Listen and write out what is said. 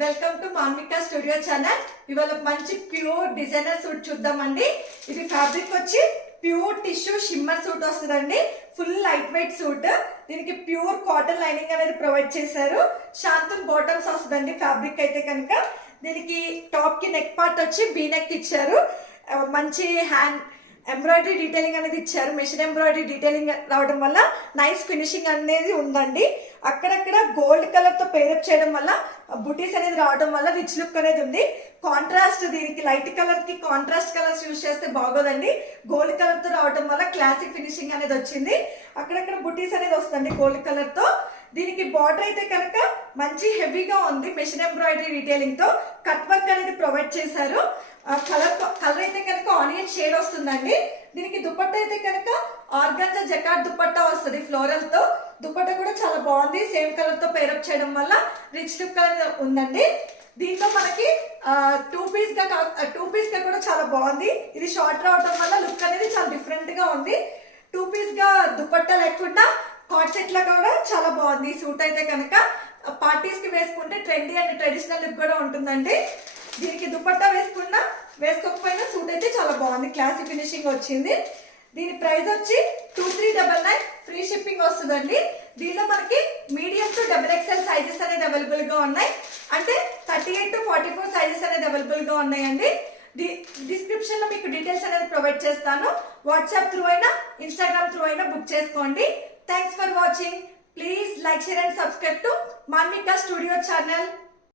Welcome to Manvika studio channel. ఇవాళ మంచి pure designer suit చూద్దామండి. ఇది ఫ్యాబ్రిక్ వచ్చి ప్యూర్ టిష్యూ షిమ్మర్ సూట్ వస్తుందండి. Full light weight suit. దీనికి ప్యూర్ కాటన్ లైనింగ్ అనేది ప్రొవైడ్ చేశారు. శాంతున్ బాటమ్స్ వస్తుందండి. ఫ్యాబ్రిక్ అయితే కనుక దీనికి టాప్ కి నెక్ పార్ట్ వచ్చి వీ నెక్ ఇచ్చారు. మంచి హ్యాండ్ ఎంబ్రాయిడరీ డీటెయిలింగ్ అనేది ఇచ్చారు. మిషన్ ఎంబ్రాయిడరీ డీటెయిలింగ్ రావడం వల్ల నైస్ ఫినిషింగ్ అనేది ఉందండి. అక్కడక్కడ గోల్డ్ కలర్ తో పేరప్ చేయడం వల్ల బుటీస్ అనేది రావడం వల్ల రిచ్ లుక్ అనేది ఉంది. కాంట్రాస్ట్ దీనికి లైట్ కలర్ కి కాంట్రాస్ట్ కలర్స్ యూజ్ చేస్తే బాగోదండి. గోల్డ్ కలర్ తో రావడం వల్ల క్లాసిక్ ఫినిషింగ్ అనేది వచ్చింది. అక్కడక్కడ బుటీస్ అనేది వస్తుంది గోల్డ్ కలర్ తో. దీనికి బార్డర్ అయితే కనుక మంచి హెవీగా ఉంది. మిషన్ ఎంబ్రాయిడరీ డీటెయిలింగ్ తో కట్ వర్క్ అనేది ప్రొవైడ్ చేశారు. కలర్ అయితే కనుక ఆనియన్ షేడ్ వస్తుందండి. దీనికి దుపట్టా అయితే కనుక ఆర్గాంజా జకార్డ్ దుపట్టా వస్తుంది ఫ్లోరల్ తో. దుపట్టా కూడా చాలా బాగుంది. సేమ్ కలర్ తో పేరప్ చేయడం వల్ల రిచ్ లుక్ అనేది ఉందండి. దీంట్లో మనకి టూ పీస్ గా కూడా చాలా బాగుంది. ఇది షార్ట్ రావడం వల్ల లుక్ అనేది చాలా డిఫరెంట్ గా ఉంది. టూ పీస్ గా దుపట్టా లేకుండా కాట్ సెట్ లా కూడా చాలా బాగుంది. ఈ సూట్ అయితే కనుక పార్టీస్ కి వేసుకుంటే ట్రెండీ అండ్ ట్రెడిషనల్ లుక్ కూడా ఉంటుందండి. దీనికి దుపట్టా వేసుకోకపోయినా సూట్ అయితే చాలా బాగుంది. క్లాసీ ఫినిషింగ్ వచ్చింది. దీని ప్రైస్ వచ్చి 2399. ఫ్రీ షిప్పింగ్ వస్తుందండి. దీనిలో మనకి మీడియం టు XXL సైజెస్ అనేది అవైలబుల్ గా ఉన్నాయి. అంటే 38 to 44 సైజెస్ అనేది అవైలబుల్ గా ఉన్నాయండి. డిస్క్రిప్షన్ లో మీకు డీటెయిల్స్ అనేది ప్రొవైడ్ చేస్తాను. వాట్సాప్ త్రూ అయినా ఇన్స్టాగ్రామ్ త్రూ అయినా బుక్ చేసుకోండి. Thanks for watching. Please like, share and subscribe to Manvika studio channel.